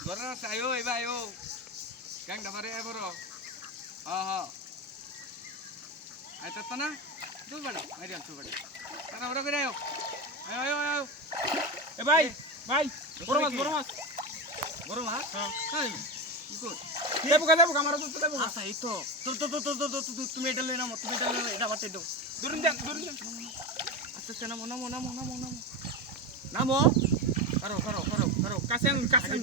Gora sayo iba ayo. Gang dapat ya bro. Oh. Ayo tetap na. Tuh bada. Mari tuh bada. Karena udah gede ayo. Ayo. ভাই ভাই বড় মাছ Boro mas. হ্যাঁ Ikut. দেবো আমার তো দেবো Asa itu. Tuh তুমি এটা লই নাও তুমি এটা লই এটা বাটে দাও দূরন যান আচ্ছা নামো নামো করো কাছেন হাগিন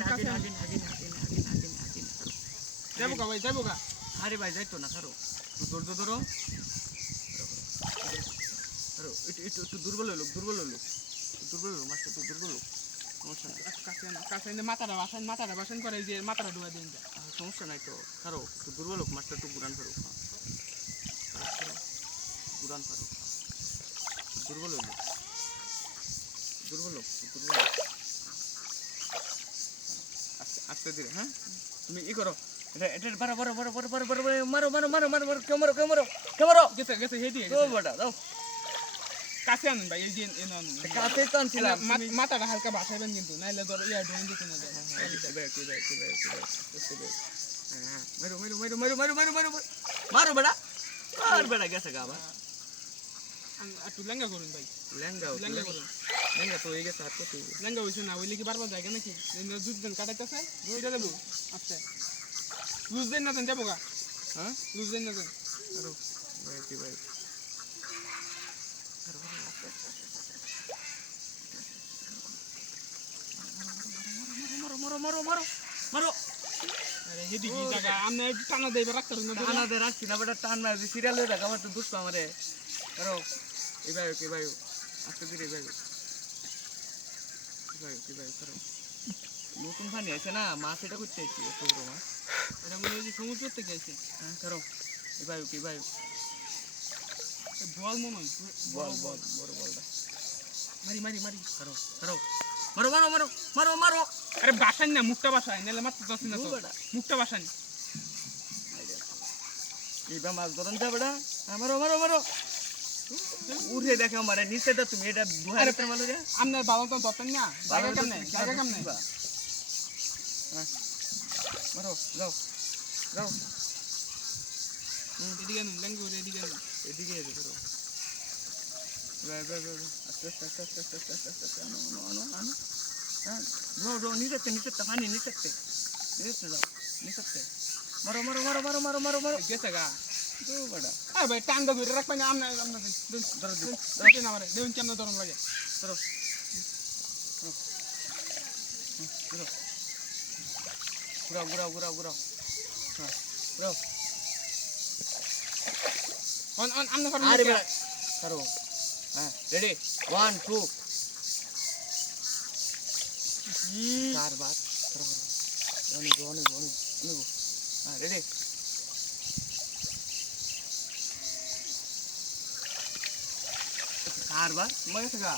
দেবো কা আরে ভাই যাইতো না করো ধরো একটু দুর্বল হলো মাছটা একটু দুর্বল হলো সমস্যা নাই কাছেন মাথাটা বাসন করে যে মাথাটা ডুবা দিন সমস্যা নাই তো করো একটু দুর্বল হোক মাছটা একটু গুড়ান করো দুর্বল হলো আস্তে ধীরে হ্যাঁ তুমি ই করো এটা বড় মারো গেছে হেডি ও বড় দাও কাছে আনুন ভাই এই যে আনুন কাছে তো আনছিলাম মাথাটা হালকা বাসাইবেন কিন্তু নাইলে ধর ইয়া ডুবাই দিতে না যায় মারো বড়া আর বড়া গেছে গা আবার একটু লেঙ্গা করুন ভাই লেঙ্গা করুন লেঙ্গা তো হয়ে গেছে আর কত লেঙ্গা হইছে না ওইলে কি বারবার জায়গা নাকি দুধ কাটাইতেছে ওইটা দেবো আচ্ছা লুজ দেন না দেন যাবো গা হ্যাঁ লুজ দেন না দেন আরো ভাই মারো আরে হেডি কি জায়গা আমনে টানা দেইবা রাখতে না টানা দে রাখছি না বেটা টান মার সিরিয়াল হয়ে থাকা আমার তো দুষ্ট আমারে আরো এই ভাই আস্তে ধীরে ভাই করো নতুন পানি আছে না মাছ এটা করতে আইছি এত বড় মাছ এটা মনে হয় যে সমুদ্র থেকে আইছে হ্যাঁ করো এই ভাই বল মনে হয় বল বড় বলটা মারি করো মারো আরে বাসান না মুখটা বাসায় নালে মাত্র 10 না তো মুখটা বাসান এইবা মাছ ধরন যা বেটা মারো উঠে দেখো মারে নিচে তো তুমি এটা দুহারে তে মারো যা আমনে বাবা তো দতন না জায়গা কেমনে মারো যাও এদিকে নুন লেঙ্গু এদিকে এসে করো ভাই আস্তে আনো হ্যাঁ ধরো নিচে পানি নিচে যাও মারো গেছে গা তো বড়া আরে ভাই টান দাও ধরে রাখবা না আমনে ধরো না মারে দেউন কেমনে ধরন লাগে ধরো ঘুরাও হ্যাঁ ঘুরাও অন আমনে করুন আরে ভাই করো হ্যাঁ রেডি 1 2 চারবার করো অনেক হ্যাঁ রেডি চারবার মজা থাকা